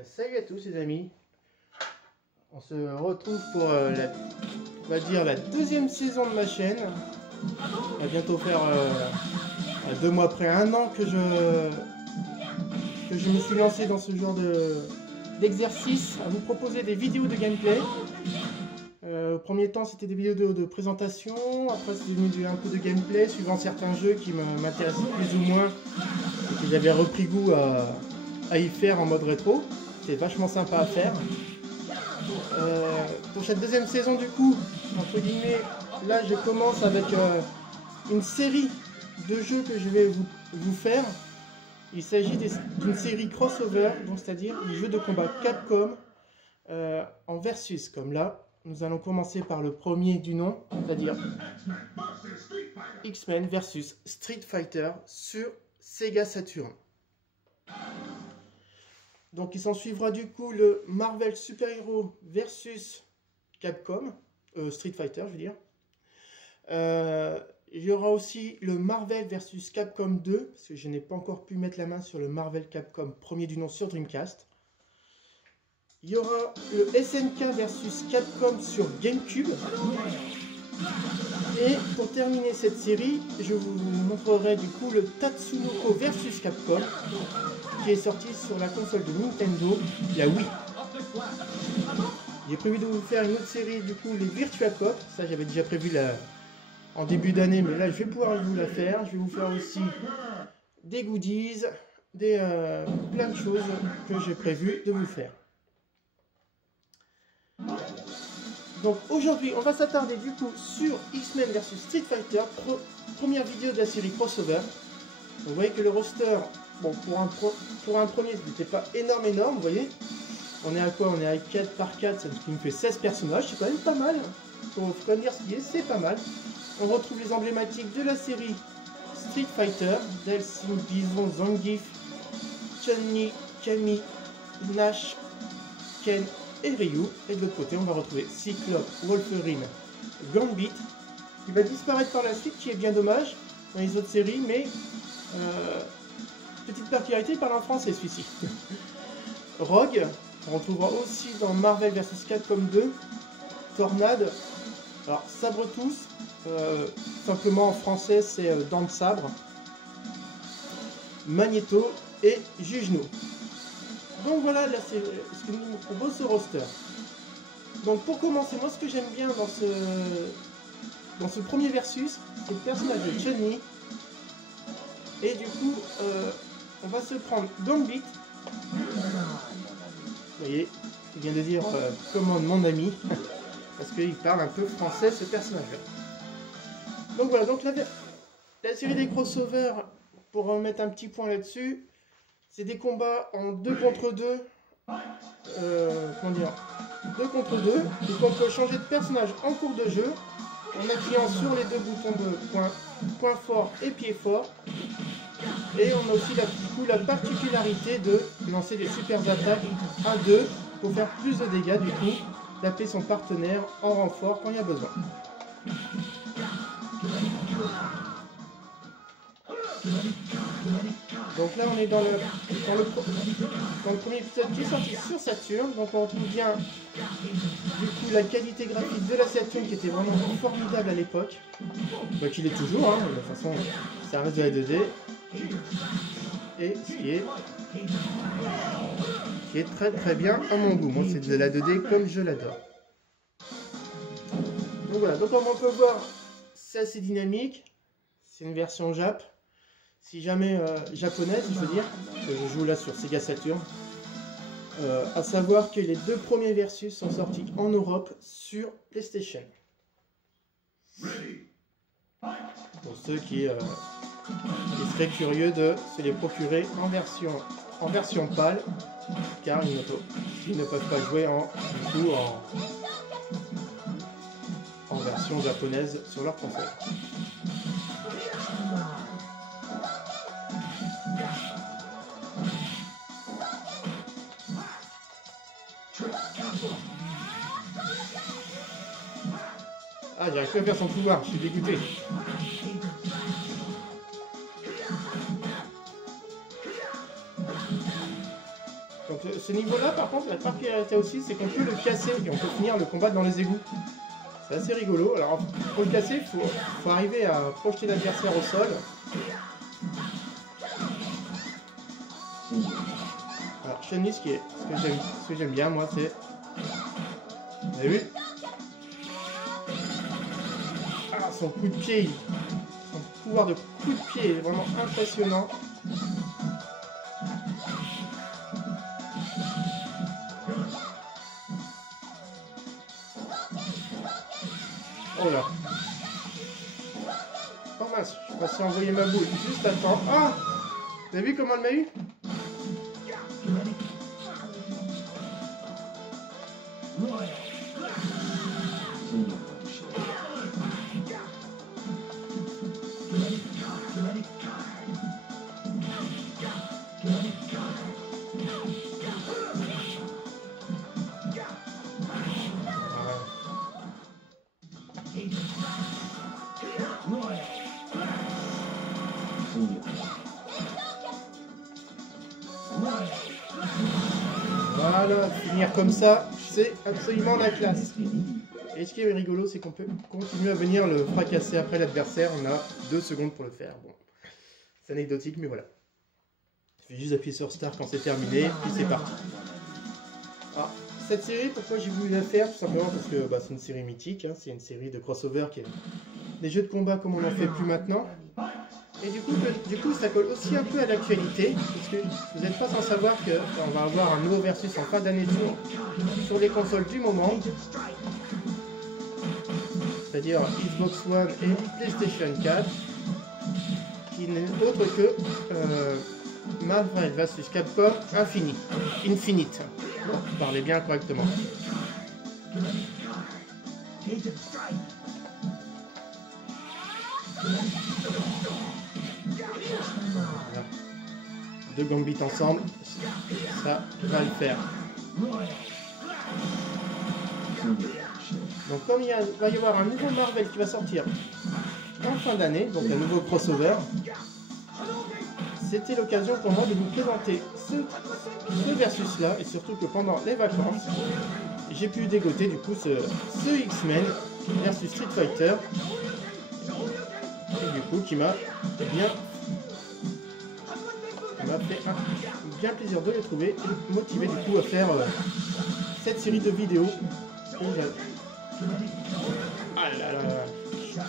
bien, salut à tous les amis. On se retrouve pour on va dire la deuxième saison de ma chaîne. On va bientôt faire 2 mois après 1 an que je me suis lancé dans ce genre d'exercice à vous proposer des vidéos de gameplay. Au premier temps c'était des vidéos de présentation, après c'est devenu un peu de gameplay suivant certains jeux qui m'intéressaient plus ou moins et que j'avais repris goût à y faire en mode rétro. C'était vachement sympa à faire. Pour cette deuxième saison du coup, entre guillemets, là je commence avec une série de jeux que je vais vous faire. Il s'agit d'une série crossover, c'est-à-dire des jeux de combat Capcom en versus, comme là. Nous allons commencer par le premier du nom, c'est-à-dire X-Men versus Street Fighter sur Sega Saturn. Donc il s'en suivra du coup le Marvel Super Hero versus Capcom, Street Fighter je veux dire. Il y aura aussi le Marvel versus Capcom 2, parce que je n'ai pas encore pu mettre la main sur le Marvel Capcom premier du nom sur Dreamcast. Il y aura le SNK versus Capcom sur GameCube. Et pour terminer cette série, je vous montrerai du coup le Tatsunoko versus Capcom, qui est sorti sur la console de Nintendo, la Wii. J'ai prévu de vous faire une autre série, du coup les Virtua Cop. Ça j'avais déjà prévu en début d'année, mais là je vais pouvoir vous la faire. Je vais vous faire aussi des goodies, plein de choses que j'ai prévu de vous faire. Donc aujourd'hui on va s'attarder du coup sur X-Men vs Street Fighter, première vidéo de la série crossover. Vous voyez que le roster, bon pour un premier ce n'était pas énorme, vous voyez. On est à quoi? On est à 4 par 4, ce qui nous fait 16 personnages, c'est quand même pas mal. Faut quand même dire ce qui est, c'est pas mal. On retrouve les emblématiques de la série Street Fighter, Dhalsim, Bison, Zangief, Chun-Li, Camille, Nash, Ken et Ryu. Et de l'autre côté on va retrouver Cyclope, Wolverine, Gambit, qui va disparaître par la suite, qui est bien dommage dans les autres séries, mais petite particularité, il parle en français celui-ci. Rogue, on retrouvera aussi dans Marvel vs Capcom 2, Tornade, alors Sabre tous, simplement en français c'est Dents de Sabre, Magneto et Jugno. Donc voilà ce que nous propose ce roster. Donc pour commencer, moi ce que j'aime bien dans ce premier versus, c'est le personnage de Chun-Li. Et du coup, on va se prendre Gambit. Vous voyez, il vient de dire commande mon ami, parce qu'il parle un peu français ce personnage-là. Donc voilà, donc la série des crossovers, pour remettre un petit point là-dessus, c'est des combats en 2 contre 2. Comment dire, 2 contre 2. Et on peut changer de personnage en cours de jeu en appuyant sur les 2 boutons de point fort et pied fort. Et on a aussi la particularité de lancer des super attaques à 2 pour faire plus de dégâts, du coup, d'appeler son partenaire en renfort quand il y a besoin. Donc là on est dans le premier épisode qui est sorti sur Saturn. Donc on retrouve bien du coup la qualité graphique de la Saturn qui était vraiment formidable à l'époque, bah, qu'il est toujours, hein, de toute façon ça reste de la 2D, et ce qui est très très bien à mon goût. Moi c'est de la 2D comme je l'adore. Donc voilà, donc comme on peut voir c'est assez dynamique, c'est une version Jap. Si jamais japonaise, je veux dire, que je joue là sur Sega Saturn. À savoir que les 2 premiers versus sont sortis en Europe sur PlayStation. Pour ceux qui seraient curieux de se les procurer en version PAL, car ils ne peuvent pas jouer en version japonaise sur leur console. Ah, j'arrive pas à faire son pouvoir, je suis dégoûté. Donc ce niveau-là, par contre, la particularité aussi, c'est qu'on peut le casser et on peut finir le combat dans les égouts. C'est assez rigolo. Alors, pour le casser, il faut arriver à projeter l'adversaire au sol. Alors, Chun-Li, ce que j'aime bien, moi, c'est... Vous avez vu? Ah, son coup de pied, son pouvoir de coup de pied est vraiment impressionnant. Oh là. Oh mince, je pensais envoyer ma boule juste à temps. Ah! Vous avez vu comment elle m'a eu? Voilà, finir comme ça, c'est absolument la classe. Et ce qui est rigolo, c'est qu'on peut continuer à venir le fracasser après l'adversaire. On a 2 secondes pour le faire. Bon, c'est anecdotique, mais voilà. Il suffit juste d'appuyer sur Start quand c'est terminé, puis c'est parti. Alors, cette série, pourquoi j'ai voulu la faire? Tout simplement parce que bah, c'est une série mythique. Hein, c'est une série de crossover qui est des jeux de combat comme on n'en fait plus maintenant. Et du coup, ça colle aussi un peu à l'actualité, puisque vous n'êtes pas sans savoir qu'on va avoir un nouveau versus en fin d'année sur les consoles du moment, c'est-à-dire Xbox One et PlayStation 4, qui n'est autre que Marvel vs Capcom Infinite. Bon, parlez bien correctement. Voilà. 2 gambits ensemble, ça va le faire. Donc comme il va y avoir un nouveau Marvel qui va sortir en fin d'année, donc un nouveau crossover, c'était l'occasion pour moi de vous présenter ce versus là, et surtout que pendant les vacances, j'ai pu dégoter du coup ce X-Men versus Street Fighter, et du coup qui m'a fait bien plaisir de les trouver et motivé du coup à faire cette série de vidéos. Ah là là,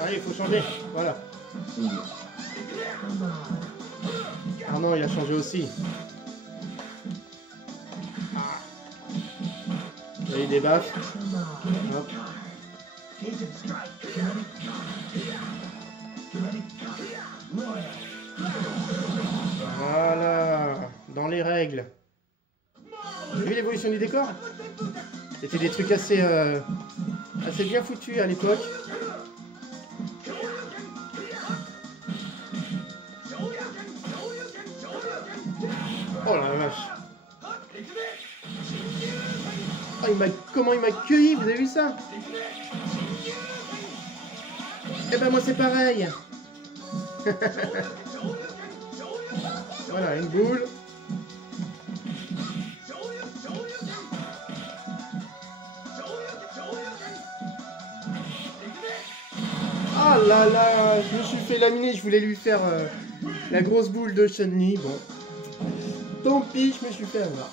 allez, il faut changer, voilà. Ah non, il a changé aussi. Il y a eu des baffes. Hop. Voilà, dans les règles. Vous avez vu l'évolution du décor? C'était des trucs assez bien foutus à l'époque. Oh la vache. Oh, comment il m'a cueilli, vous avez vu ça? Eh ben moi c'est pareil. Voilà, une boule. Ah là là, je me suis fait laminer, je voulais lui faire la grosse boule de Chun-Li. Bon, tant pis, je me suis fait avoir.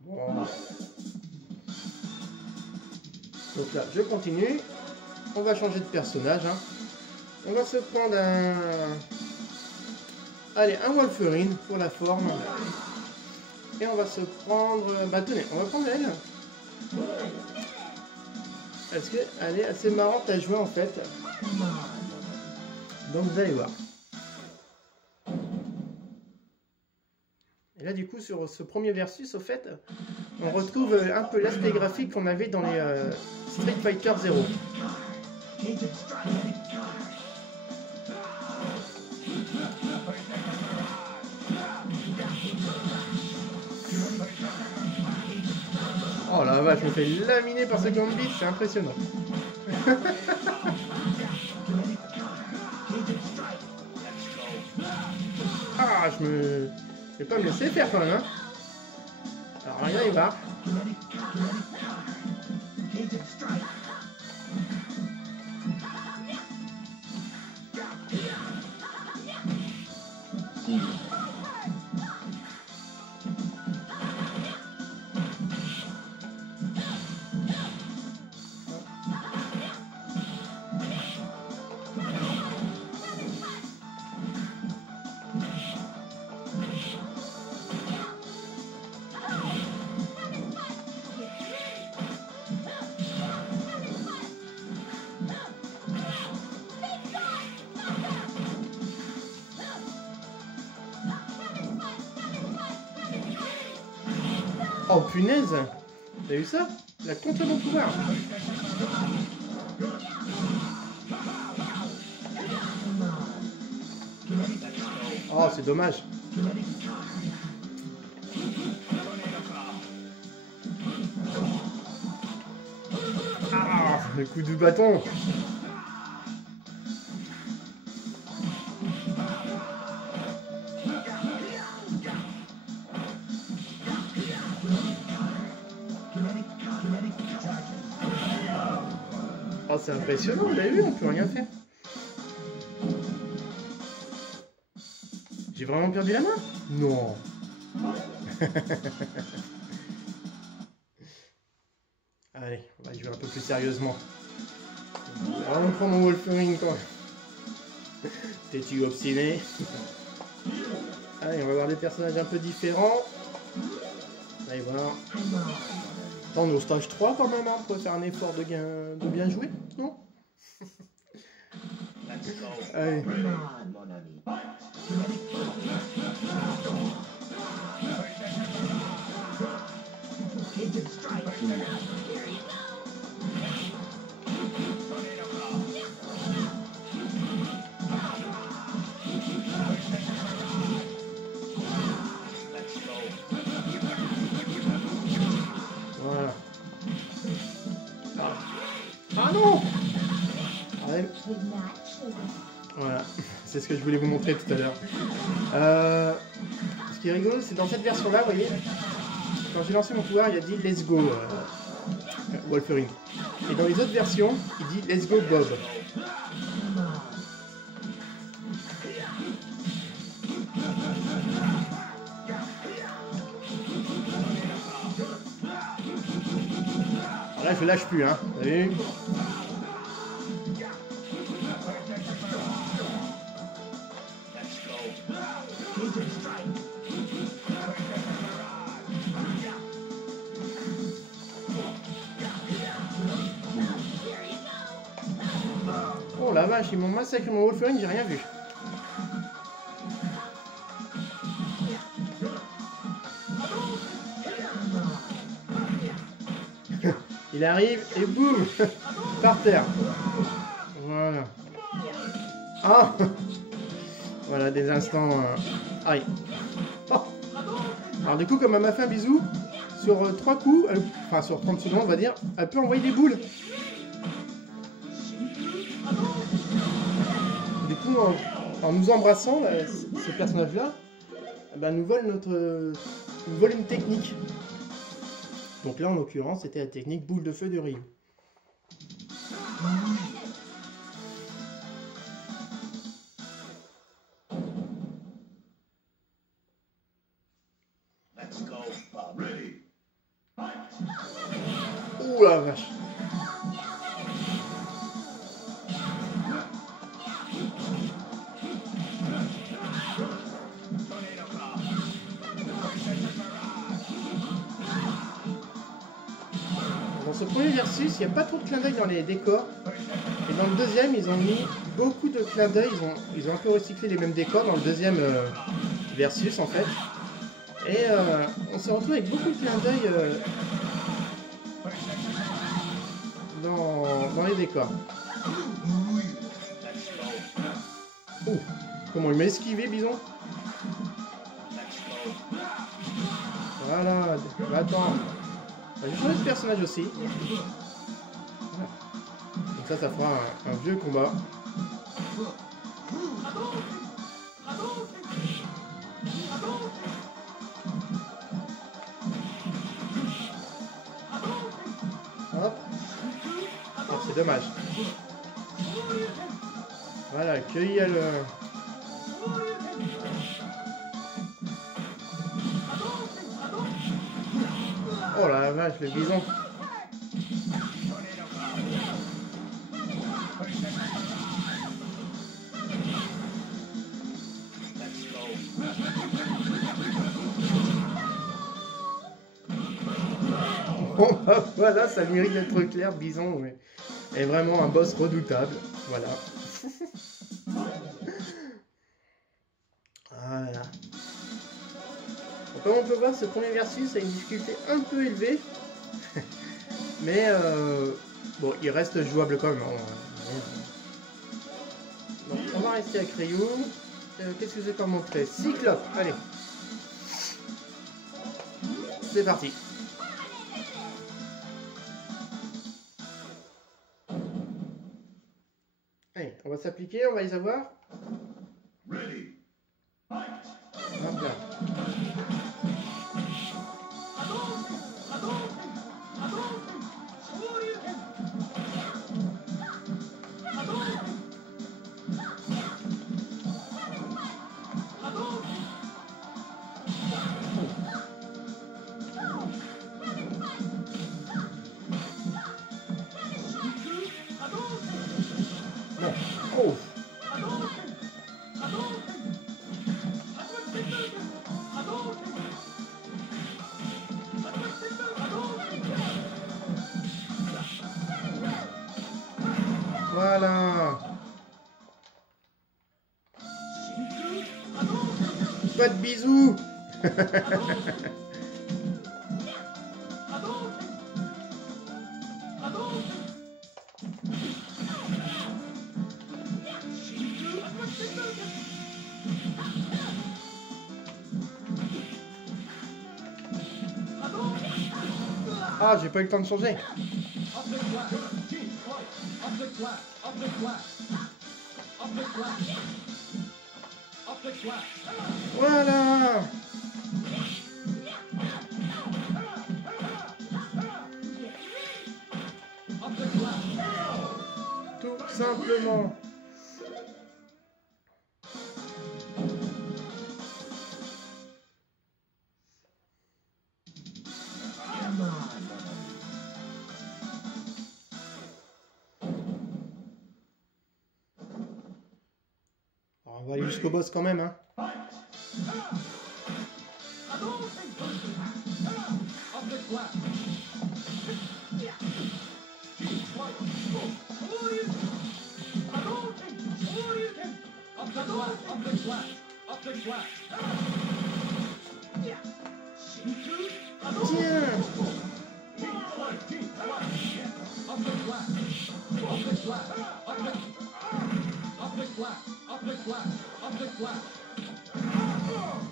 Bon. Donc là, je continue. On va changer de personnage. Hein. On va se prendre un... Allez, un Wolverine pour la forme. Et on va se prendre... Bah tenez, on va prendre elle. Parce qu'elle est assez marrante à jouer en fait. Donc vous allez voir. Et là du coup sur ce premier versus au fait, on retrouve un peu l'aspect graphique qu'on avait dans les Street Fighter 0. Oh la vache, je me fais laminer par ce gambit, c'est impressionnant. Ah, je vais pas me laisser faire quand même, hein. Alors, regarde, il va. Oh punaise! T'as vu ça? Il a contre mon pouvoir! Oh, c'est dommage! Ah! Le coup du bâton! Oh, c'est impressionnant, vous avez vu, on peut rien faire. J'ai vraiment perdu la main? Non. Allez, on va jouer un peu plus sérieusement. Je vais vraiment prendre mon Wolverine quand même. T'es-tu obstiné? Allez, on va voir des personnages un peu différents. Allez voir. On est au stage 3 quand même, hein, on pourrait faire un effort de bien jouer, non? Allez. Voilà. Ah non! Allez. Voilà, c'est ce que je voulais vous montrer tout à l'heure. Ce qui est rigolo, c'est dans cette version-là, vous voyez, quand j'ai lancé mon pouvoir, il a dit « Let's go Wolverine ». Et dans les autres versions, il dit « Let's go Bob ». Alors là, je lâche plus, hein, vous avez vu? Oh la vache, ils m'ont massacré mon Wolverine, j'ai rien vu. Il arrive et boum, par terre. Voilà. Ah. Voilà, des instants... Aïe. Oh. Alors du coup, comme elle m'a fait un bisou, sur 3 coups, enfin sur 30 secondes, on va dire, elle peut envoyer des boules. Du coup, en nous embrassant, là, ce personnage-là, ben, nous vole une technique. Donc là, en l'occurrence, c'était la technique boule de feu de Ryu. Ouh la vache! Dans ce premier versus, il n'y a pas trop de clin d'œil dans les décors. Et dans le deuxième, ils ont mis beaucoup de clins d'œil. Ils ont un peu recyclé les mêmes décors dans le deuxième versus en fait. Et on se retrouve avec beaucoup de clins d'œil dans les décors. Ouh, comment il m'a esquivé, Bison? Voilà, attends. J'ai changé de personnage aussi. Voilà. Donc ça fera un vieux combat. c'est dommage. Voilà, cueilli à le... Oh la vache, le bison. Bon, bah, voilà, ça mérite d'être clair, bison, mais est vraiment un boss redoutable. Voilà. Voilà. Comme on peut voir, ce premier versus a une difficulté un peu élevée. Mais bon, il reste jouable quand même. Donc, on va rester avec Ryu. Qu'est-ce que j'ai pas montré? Cyclope, allez. C'est parti. Allez, on va s'appliquer, on va les avoir. Hop là. Oh. Voilà. Pas de bisous. Ah, j'ai pas eu le temps de changer. Voilà. Tout simplement. On va aller jusqu'au boss quand même, hein.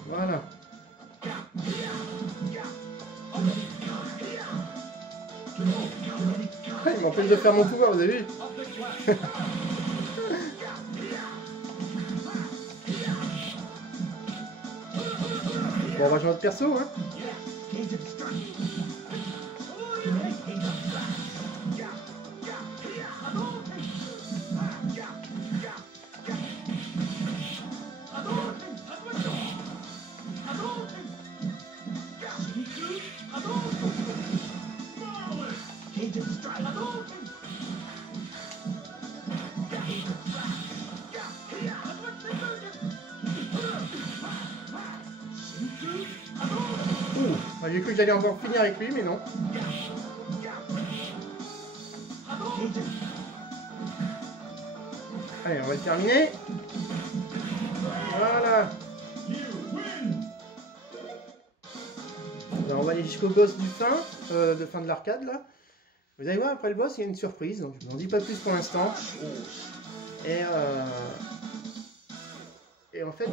Voilà. Il m'empêche de faire mon pouvoir, vous avez vu? Bon, on va jouer notre perso, hein. J'ai cru que j'allais encore finir avec lui, mais non. Allez, on va le terminer. Voilà. Alors, on va aller jusqu'au boss du fin de l'arcade, là. Vous allez voir, après le boss, il y a une surprise. Donc, je n'en dis pas plus pour l'instant. Et en fait,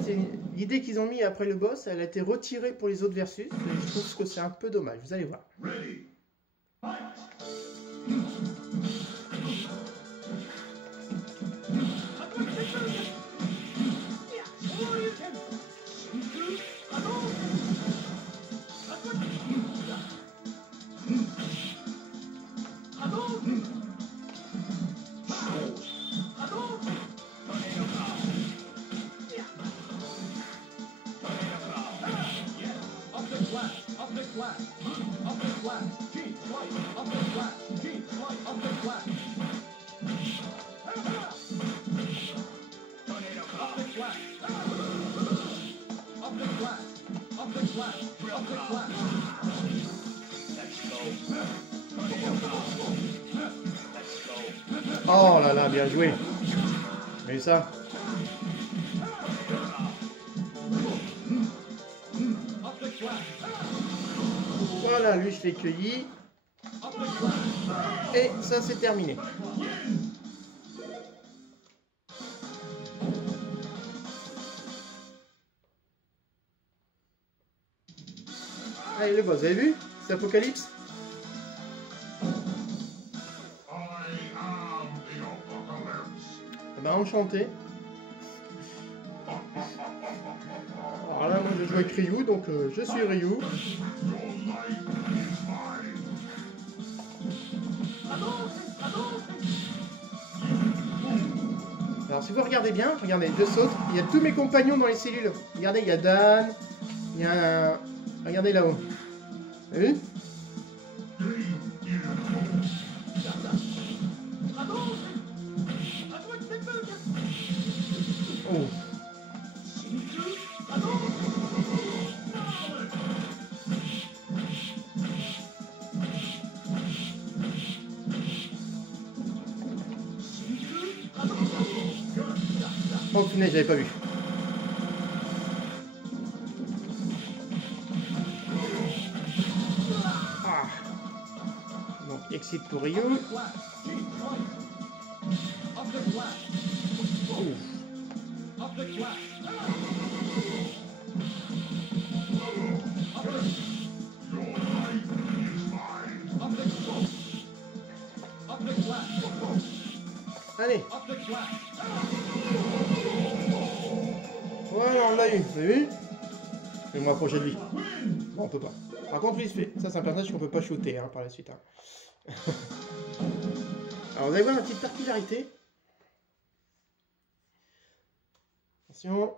l'idée qu'ils ont mis après le boss, elle a été retirée pour les autres versus. Et je trouve que c'est un peu dommage. Vous allez voir. Oh là là, bien joué. Mais ça. Voilà, lui je l'ai cueilli. Et ça c'est terminé. Allez le boss, vous avez vu? C'est Apocalypse. Eh ben enchanté. Alors là moi je joue avec Ryu, donc je suis Ryu. Alors si vous regardez bien, regardez, je saute, il y a tous mes compagnons dans les cellules. Regardez, il y a Dan, il y a un... Regardez là-haut. Vous avez vu? Oh. Oh punaise, j'avais pas vu. Ah. Donc exit pour Ryu. Allez. Voilà, on l'a eu, vous avez vu? Je vais me rapprocher de lui. Bon, on peut pas. Par contre, lui, il se fait... Ça, c'est un personnage qu'on peut pas shooter hein, par la suite. Hein. Alors, vous allez voir une petite particularité. Attention.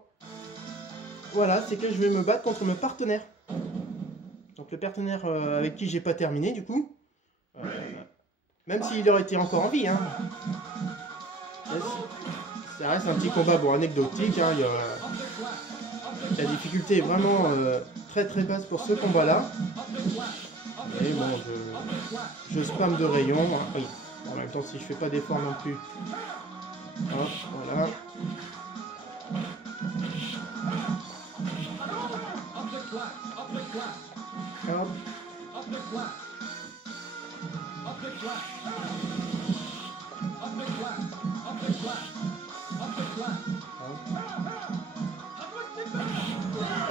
Voilà, c'est que je vais me battre contre mon partenaire. Donc, le partenaire avec qui j'ai pas terminé, du coup. Même s'il aurait été encore en vie. Hein. Ça reste un petit combat bon, anecdotique. Hein, la difficulté est vraiment très très basse pour ce combat-là. Et bon, je spam de rayons. Hein. Oui. En même temps, si je fais pas d'effort non plus. Hop, voilà. Hop.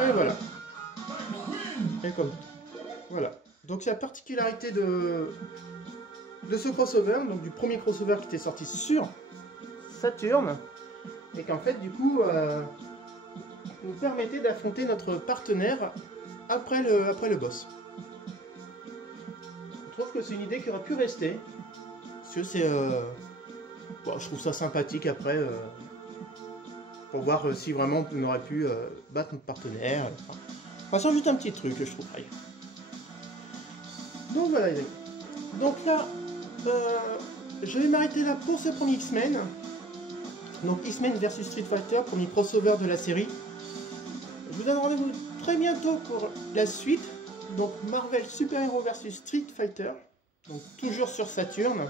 Et voilà. Et comme voilà. Donc c'est la particularité de ce crossover, donc du premier crossover qui était sorti sur Saturn, et qu'en fait du coup nous permettait d'affronter notre partenaire après le boss. Je trouve que c'est une idée qui aurait pu rester, parce que c'est bon, je trouve ça sympathique après pour voir si vraiment on aurait pu battre notre partenaire. Enfin, c'est juste un petit truc que je trouve. Donc voilà les amis. Donc là, je vais m'arrêter là pour ce premier X-Men. Donc X-Men versus Street Fighter, premier crossover de la série. Je vous donne rendez-vous très bientôt pour la suite. Donc Marvel Super Hero versus Street Fighter. Donc toujours sur Saturn.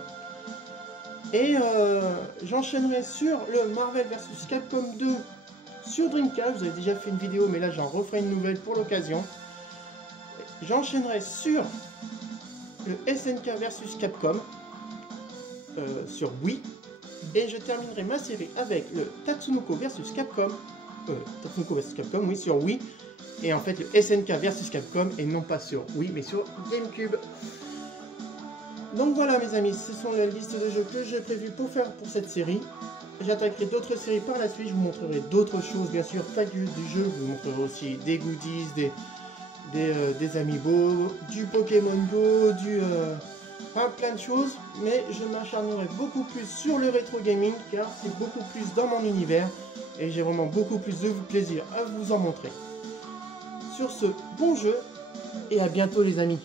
Et j'enchaînerai sur le Marvel vs Capcom 2 sur Dreamcast. Vous avez déjà fait une vidéo, mais là j'en referai une nouvelle pour l'occasion. J'enchaînerai sur le SNK vs Capcom sur Wii. Et je terminerai ma série avec le Tatsunoko vs Capcom. Tatsunoko vs Capcom, oui, sur Wii. Et en fait le SNK vs Capcom, et non pas sur Wii, mais sur GameCube. Donc voilà mes amis, ce sont les listes de jeux que j'ai prévues pour faire pour cette série. J'attaquerai d'autres séries par la suite, je vous montrerai d'autres choses bien sûr, pas que du jeu, je vous montrerai aussi des goodies, des amiibo, du Pokémon Go, enfin, plein de choses. Mais je m'acharnerai beaucoup plus sur le rétro gaming car c'est beaucoup plus dans mon univers et j'ai vraiment beaucoup plus de plaisir à vous en montrer. Sur ce, bon jeu et à bientôt les amis.